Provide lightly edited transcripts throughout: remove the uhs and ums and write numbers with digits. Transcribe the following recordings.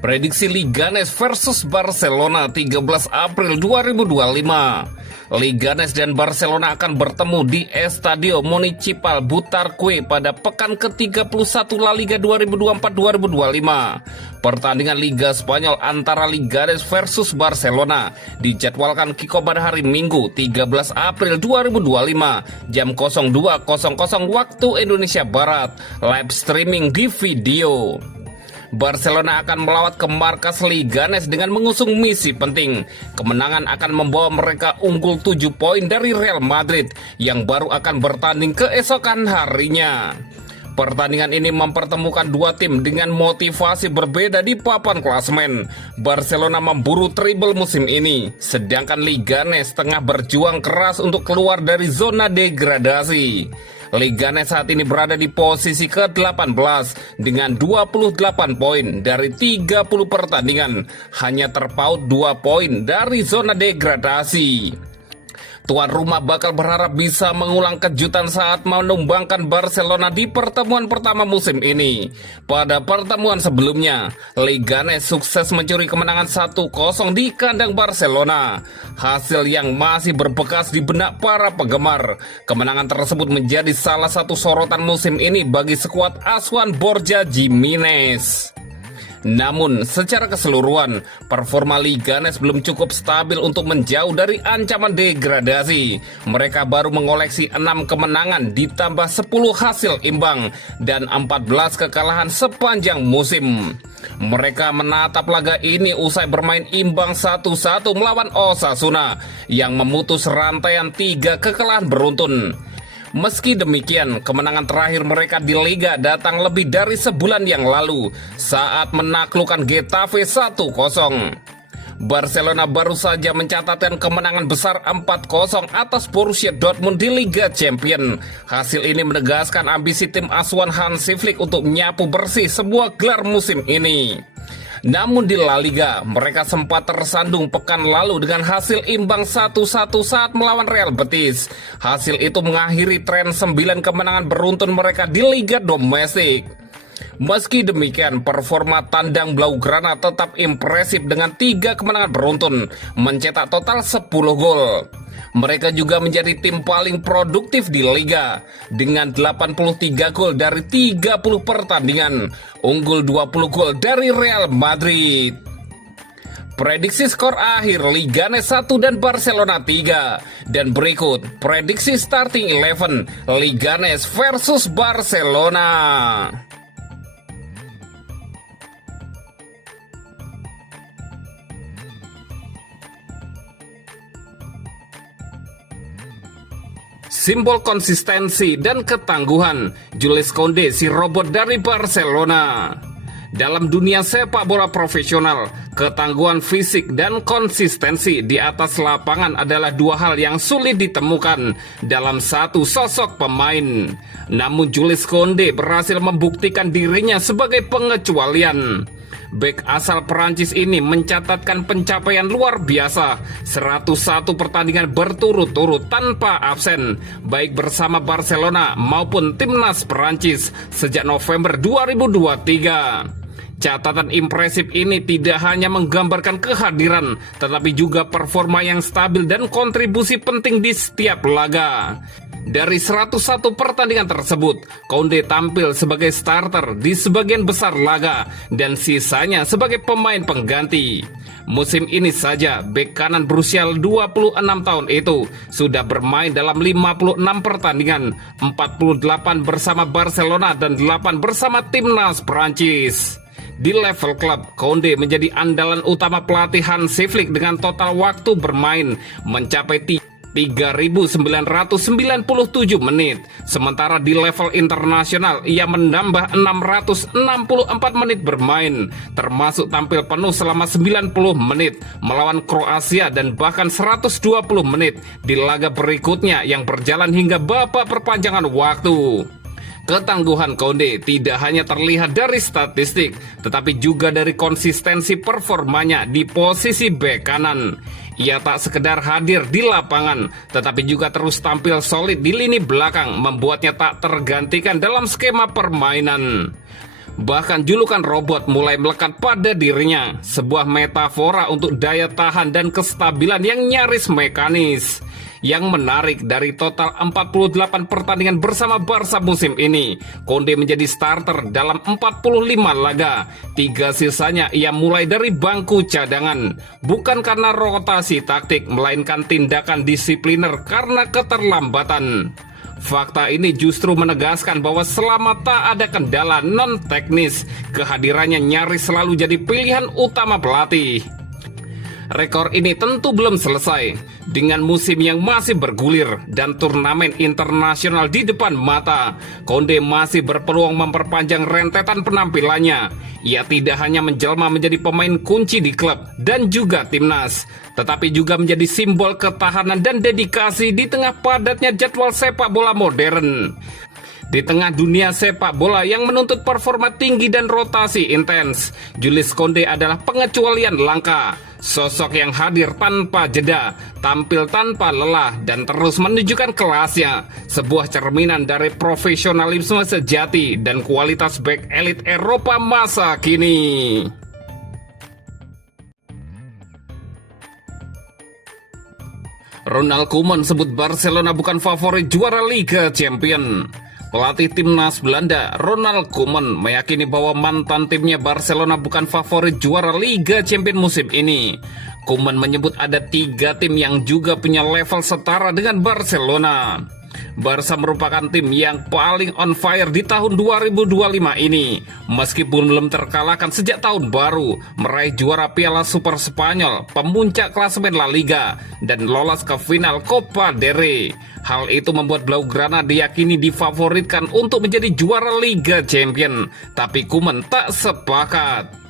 Prediksi Leganes versus Barcelona 13 April 2025. Leganes dan Barcelona akan bertemu di Estadio Municipal Butarque pada pekan ke-31 La Liga 2024-2025. Pertandingan Liga Spanyol antara Leganes versus Barcelona dijadwalkan kick-off pada hari Minggu 13 April 2025 jam 02.00 waktu Indonesia Barat, live streaming di video. Barcelona akan melawat ke markas Leganes dengan mengusung misi penting. Kemenangan akan membawa mereka unggul 7 poin dari Real Madrid yang baru akan bertanding keesokan harinya. Pertandingan ini mempertemukan dua tim dengan motivasi berbeda di papan klasemen. Barcelona memburu treble musim ini, sedangkan Leganes tengah berjuang keras untuk keluar dari zona degradasi. Leganes saat ini berada di posisi ke-18 dengan 28 poin dari 30 pertandingan, hanya terpaut 2 poin dari zona degradasi. Tuan rumah bakal berharap bisa mengulang kejutan saat menumbangkan Barcelona di pertemuan pertama musim ini. Pada pertemuan sebelumnya, Leganes sukses mencuri kemenangan 1-0 di kandang Barcelona, hasil yang masih berbekas di benak para penggemar. Kemenangan tersebut menjadi salah satu sorotan musim ini bagi skuad asuhan Borja Giménez. Namun, secara keseluruhan, performa Leganes belum cukup stabil untuk menjauh dari ancaman degradasi. Mereka baru mengoleksi 6 kemenangan ditambah 10 hasil imbang dan 14 kekalahan sepanjang musim. Mereka menatap laga ini usai bermain imbang 1-1 melawan Osasuna yang memutus rantaian 3 kekalahan beruntun. Meski demikian, kemenangan terakhir mereka di Liga datang lebih dari sebulan yang lalu saat menaklukkan Getafe 1-0. Barcelona baru saja mencatatkan kemenangan besar 4-0 atas Borussia Dortmund di Liga Champions. Hasil ini menegaskan ambisi tim asuhan Hansi Flick untuk menyapu bersih sebuah gelar musim ini. Namun di La Liga, mereka sempat tersandung pekan lalu dengan hasil imbang 1-1 saat melawan Real Betis. Hasil itu mengakhiri tren 9 kemenangan beruntun mereka di Liga domestik. Meski demikian, performa tandang Blaugrana tetap impresif dengan 3 kemenangan beruntun, mencetak total 10 gol. Mereka juga menjadi tim paling produktif di Liga dengan 83 gol dari 30 pertandingan, unggul 20 gol dari Real Madrid. Prediksi skor akhir Leganes 1 dan Barcelona 3. Dan berikut prediksi starting 11 Leganes versus Barcelona. Simbol konsistensi dan ketangguhan, Jules Koundé si robot dari Barcelona. Dalam dunia sepak bola profesional, ketangguhan fisik dan konsistensi di atas lapangan adalah dua hal yang sulit ditemukan dalam satu sosok pemain. Namun Jules Koundé berhasil membuktikan dirinya sebagai pengecualian. Bek asal Perancis ini mencatatkan pencapaian luar biasa, 101 pertandingan berturut-turut tanpa absen, baik bersama Barcelona maupun timnas Perancis sejak November 2023. Catatan impresif ini tidak hanya menggambarkan kehadiran, tetapi juga performa yang stabil dan kontribusi penting di setiap laga. Dari 101 pertandingan tersebut, Koundé tampil sebagai starter di sebagian besar laga dan sisanya sebagai pemain pengganti. Musim ini saja, bek kanan berusia 26 tahun itu sudah bermain dalam 56 pertandingan, 48 bersama Barcelona dan 8 bersama timnas Prancis. Di level klub, Koundé menjadi andalan utama pelatih Hansi Flick dengan total waktu bermain mencapai 3.997 menit. Sementara di level internasional ia menambah 664 menit bermain, termasuk tampil penuh selama 90 menit melawan Kroasia dan bahkan 120 menit di laga berikutnya yang berjalan hingga babak perpanjangan waktu. Ketangguhan Koundé tidak hanya terlihat dari statistik, tetapi juga dari konsistensi performanya di posisi bek kanan. Ia tak sekedar hadir di lapangan, tetapi juga terus tampil solid di lini belakang, membuatnya tak tergantikan dalam skema permainan. Bahkan julukan robot mulai melekat pada dirinya, sebuah metafora untuk daya tahan dan kestabilan yang nyaris mekanis. Yang menarik, dari total 48 pertandingan bersama Barca musim ini, Koundé menjadi starter dalam 45 laga. 3 sisanya ia mulai dari bangku cadangan. Bukan karena rotasi taktik, melainkan tindakan disipliner karena keterlambatan. Fakta ini justru menegaskan bahwa selama tak ada kendala non-teknis, kehadirannya nyaris selalu jadi pilihan utama pelatih. Rekor ini tentu belum selesai. Dengan musim yang masih bergulir dan turnamen internasional di depan mata, Koundé masih berpeluang memperpanjang rentetan penampilannya. Ia tidak hanya menjelma menjadi pemain kunci di klub dan juga timnas, tetapi juga menjadi simbol ketahanan dan dedikasi di tengah padatnya jadwal sepak bola modern. Di tengah dunia sepak bola yang menuntut performa tinggi dan rotasi intens, Jules Koundé adalah pengecualian langka. Sosok yang hadir tanpa jeda, tampil tanpa lelah, dan terus menunjukkan kelasnya. Sebuah cerminan dari profesionalisme sejati dan kualitas bek elit Eropa masa kini. Ronald Koeman sebut Barcelona bukan favorit juara Liga Champions. Pelatih timnas Belanda Ronald Koeman meyakini bahwa mantan timnya Barcelona bukan favorit juara Liga Champions musim ini. Koeman menyebut ada 3 tim yang juga punya level setara dengan Barcelona. Barca merupakan tim yang paling on fire di tahun 2025 ini. Meskipun belum terkalahkan sejak tahun baru, meraih juara Piala Super Spanyol, pemuncak klasemen La Liga, dan lolos ke final Copa del Rey. Hal itu membuat Blaugrana diyakini difavoritkan untuk menjadi juara Liga Champions. Tapi Koeman tak sepakat.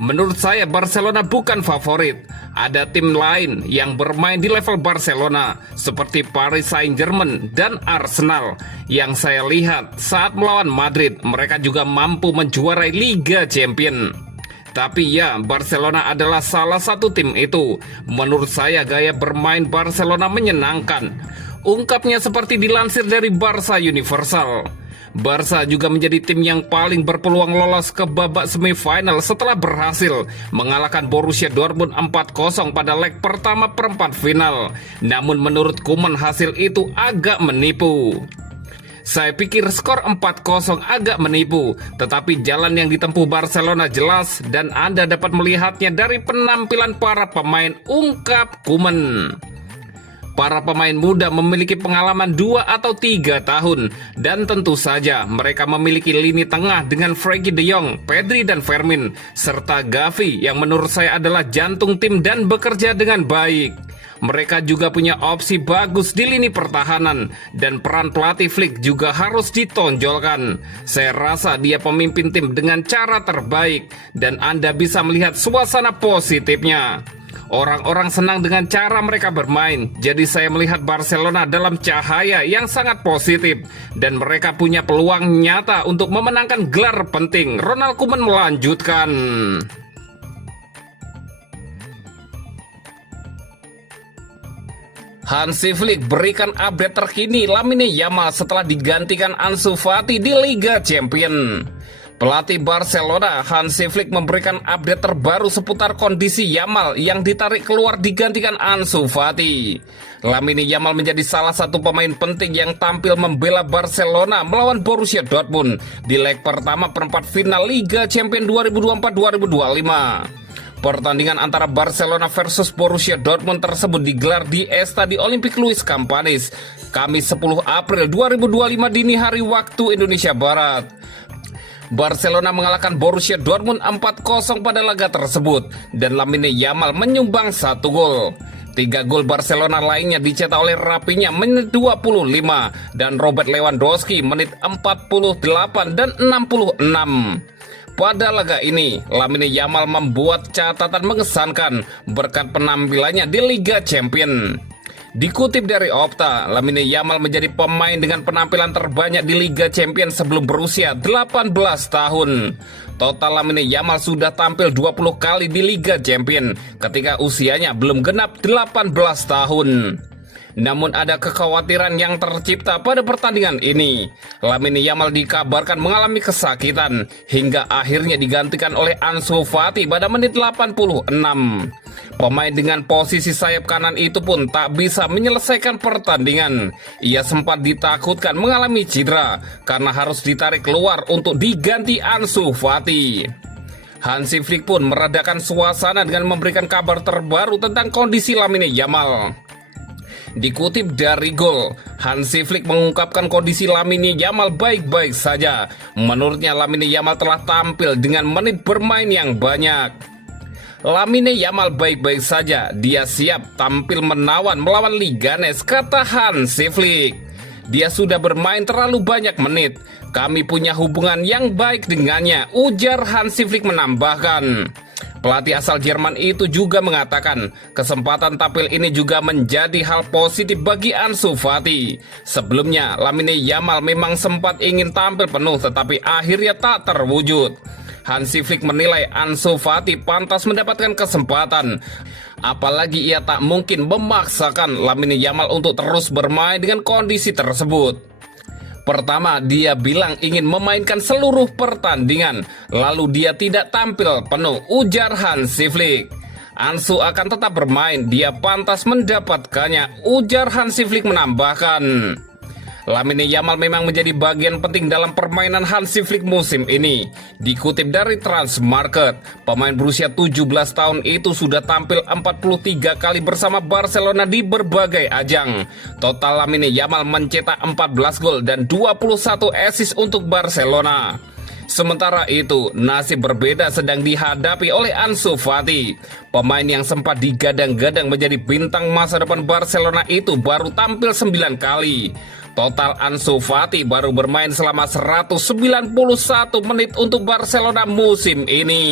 Menurut saya Barcelona bukan favorit. Ada tim lain yang bermain di level Barcelona seperti Paris Saint-Germain dan Arsenal. Yang saya lihat saat melawan Madrid, mereka juga mampu menjuarai Liga Champions. Tapi ya, Barcelona adalah salah satu tim itu. Menurut saya gaya bermain Barcelona menyenangkan. Ungkapnya seperti dilansir dari Barca Universal. Barca juga menjadi tim yang paling berpeluang lolos ke babak semifinal setelah berhasil mengalahkan Borussia Dortmund 4-0 pada leg pertama perempat final. Namun menurut Koeman hasil itu agak menipu. Saya pikir skor 4-0 agak menipu, tetapi jalan yang ditempuh Barcelona jelas dan Anda dapat melihatnya dari penampilan para pemain, ungkap Koeman. Para pemain muda memiliki pengalaman 2 atau 3 tahun dan tentu saja mereka memiliki lini tengah dengan Frenkie de Jong, Pedri dan Fermin serta Gavi yang menurut saya adalah jantung tim dan bekerja dengan baik. Mereka juga punya opsi bagus di lini pertahanan dan peran pelatih Flick juga harus ditonjolkan. Saya rasa dia pemimpin tim dengan cara terbaik dan Anda bisa melihat suasana positifnya. Orang-orang senang dengan cara mereka bermain, jadi saya melihat Barcelona dalam cahaya yang sangat positif dan mereka punya peluang nyata untuk memenangkan gelar penting. Ronald Koeman melanjutkan. Hansi Flick berikan update terkini Lamine Yamal setelah digantikan Ansu Fati di Liga Champions. Pelatih Barcelona Hansi Flick memberikan update terbaru seputar kondisi Yamal yang ditarik keluar digantikan Ansu Fati. Lamine Yamal menjadi salah satu pemain penting yang tampil membela Barcelona melawan Borussia Dortmund di leg pertama perempat final Liga Champions 2024-2025. Pertandingan antara Barcelona versus Borussia Dortmund tersebut digelar di Estadio Olympique Luis Campanis, Kamis 10 April 2025 dini hari waktu Indonesia Barat. Barcelona mengalahkan Borussia Dortmund 4-0 pada laga tersebut dan Lamine Yamal menyumbang 1 gol. 3 gol Barcelona lainnya dicetak oleh Rafinha menit 25 dan Robert Lewandowski menit 48 dan 66. Pada laga ini, Lamine Yamal membuat catatan mengesankan berkat penampilannya di Liga Champions. Dikutip dari Opta, Lamine Yamal menjadi pemain dengan penampilan terbanyak di Liga Champions sebelum berusia 18 tahun. Total Lamine Yamal sudah tampil 20 kali di Liga Champions ketika usianya belum genap 18 tahun. Namun ada kekhawatiran yang tercipta pada pertandingan ini. Lamine Yamal dikabarkan mengalami kesakitan hingga akhirnya digantikan oleh Ansu Fati pada menit 86. Pemain dengan posisi sayap kanan itu pun tak bisa menyelesaikan pertandingan. Ia sempat ditakutkan mengalami cedera karena harus ditarik keluar untuk diganti Ansu Fati. Hansi Flick pun meredakan suasana dengan memberikan kabar terbaru tentang kondisi Lamine Yamal. Dikutip dari Gol, Hansi Flick mengungkapkan kondisi Lamine Yamal baik-baik saja. Menurutnya Lamine Yamal telah tampil dengan menit bermain yang banyak. Lamine Yamal baik-baik saja, dia siap tampil menawan melawan Leganes, kata Hansi Flick. Dia sudah bermain terlalu banyak menit, kami punya hubungan yang baik dengannya, ujar Hansi Flick menambahkan. Pelatih asal Jerman itu juga mengatakan kesempatan tampil ini juga menjadi hal positif bagi Ansu Fati. Sebelumnya Lamine Yamal memang sempat ingin tampil penuh tetapi akhirnya tak terwujud. Hansi Flick menilai Ansu Fati pantas mendapatkan kesempatan. Apalagi ia tak mungkin memaksakan Lamine Yamal untuk terus bermain dengan kondisi tersebut. Pertama, dia bilang ingin memainkan seluruh pertandingan, lalu dia tidak tampil penuh, ujar Hansi Flick. Ansu akan tetap bermain, dia pantas mendapatkannya, ujar Hansi Flick menambahkan. Lamine Yamal memang menjadi bagian penting dalam permainan Hansi Flick musim ini. Dikutip dari Transmarket, pemain berusia 17 tahun itu sudah tampil 43 kali bersama Barcelona di berbagai ajang. Total Lamine Yamal mencetak 14 gol dan 21 assist untuk Barcelona. Sementara itu, nasib berbeda sedang dihadapi oleh Ansu Fati. Pemain yang sempat digadang-gadang menjadi bintang masa depan Barcelona itu baru tampil 9 kali. Total Ansu Fati baru bermain selama 191 menit untuk Barcelona musim ini.